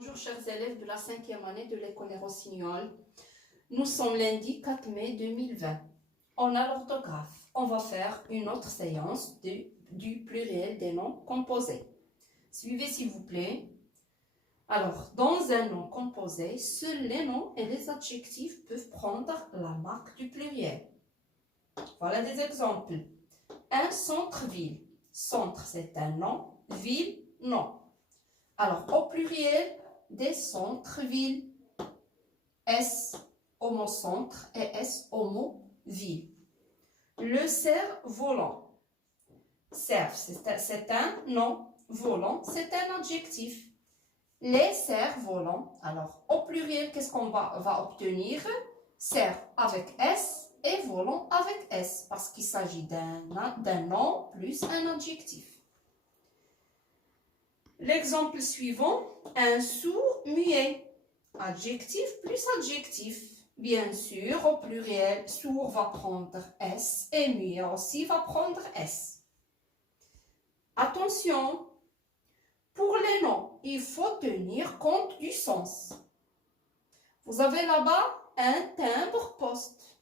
Bonjour chers élèves de la 5e année de l'école Les Rossignols. Nous sommes lundi 4 mai 2020. On a l'orthographe. On va faire une autre séance du pluriel des noms composés. Suivez s'il vous plaît. Alors, dans un nom composé, seuls les noms et les adjectifs peuvent prendre la marque du pluriel. Voilà des exemples. Un centre-ville. Centre, c'est un nom. Ville, nom. Alors, au pluriel, des centres-villes. S, homocentre et S, homo-ville. Le cerf-volant. Cerf, c'est un nom. Volant, c'est un adjectif. Les cerfs-volants. Alors, au pluriel, qu'est-ce qu'on va obtenir? Cerf avec S et volant avec S, parce qu'il s'agit d'un nom plus un adjectif. L'exemple suivant, un sourd-muet. Adjectif plus adjectif. Bien sûr, au pluriel, sourd va prendre S et muet aussi va prendre S. Attention, pour les noms, il faut tenir compte du sens. Vous avez là-bas un timbre-poste.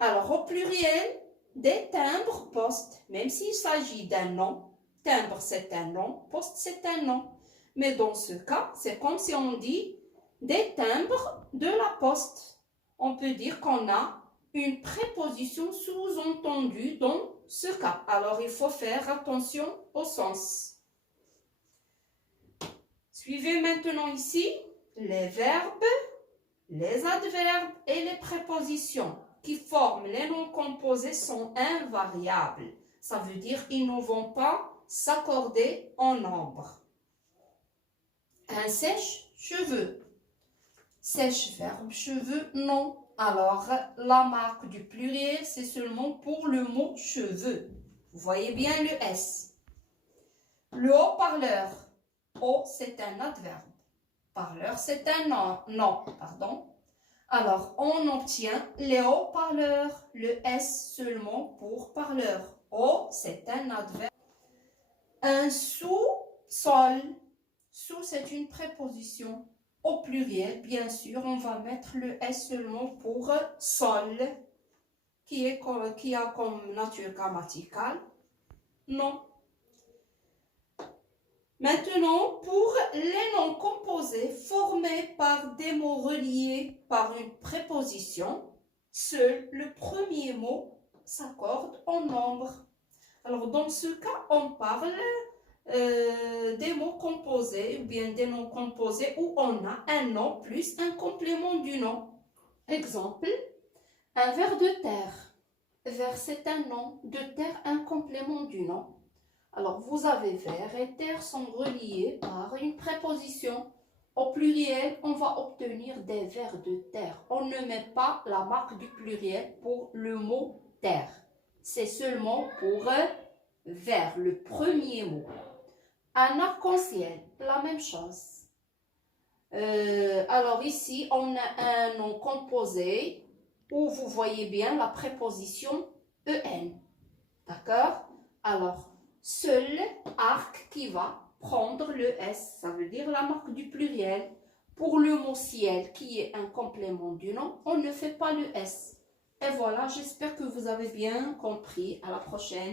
Alors, au pluriel, des timbres-postes, même s'il s'agit d'un nom, timbre c'est un nom, poste c'est un nom. Mais dans ce cas, c'est comme si on dit des timbres de la poste. On peut dire qu'on a une préposition sous-entendue dans ce cas. Alors, il faut faire attention au sens. Suivez maintenant ici les verbes, les adverbes et les prépositions qui forment les noms composés sont invariables. Ça veut dire qu'ils ne vont pas s'accorder en nombre. Un sèche-cheveux. Sèche-verbe, cheveux, non. Alors, la marque du pluriel, c'est seulement pour le mot cheveux. Vous voyez bien le S. Le haut-parleur. Haut, c'est un adverbe. Parleur, c'est un nom. Alors, on obtient les haut-parleurs. Le S seulement pour parleur. Haut, c'est un adverbe. Un sous-sol. Sous, c'est une préposition. Au pluriel, bien sûr, on va mettre le S seulement pour sol, qui a comme nature grammaticale non. Maintenant, pour les noms composés formés par des mots reliés par une préposition, seul le premier mot s'accorde en nombre. Alors, dans ce cas, on parle des mots composés ou bien des noms composés où on a un nom plus un complément du nom. Exemple, un ver de terre. Ver, c'est un nom. De terre, un complément du nom. Alors, vous avez ver et terre sont reliés par une préposition. Au pluriel, on va obtenir des vers de terre. On ne met pas la marque du pluriel pour le mot terre. C'est seulement pour vers, le premier mot. Un arc-en-ciel, la même chose. Alors ici, on a un nom composé où vous voyez bien la préposition en. D'accord? Alors, seul arc qui va prendre le S, ça veut dire la marque du pluriel. Pour le mot ciel, qui est un complément du nom, on ne fait pas le S. Et voilà, j'espère que vous avez bien compris. À la prochaine.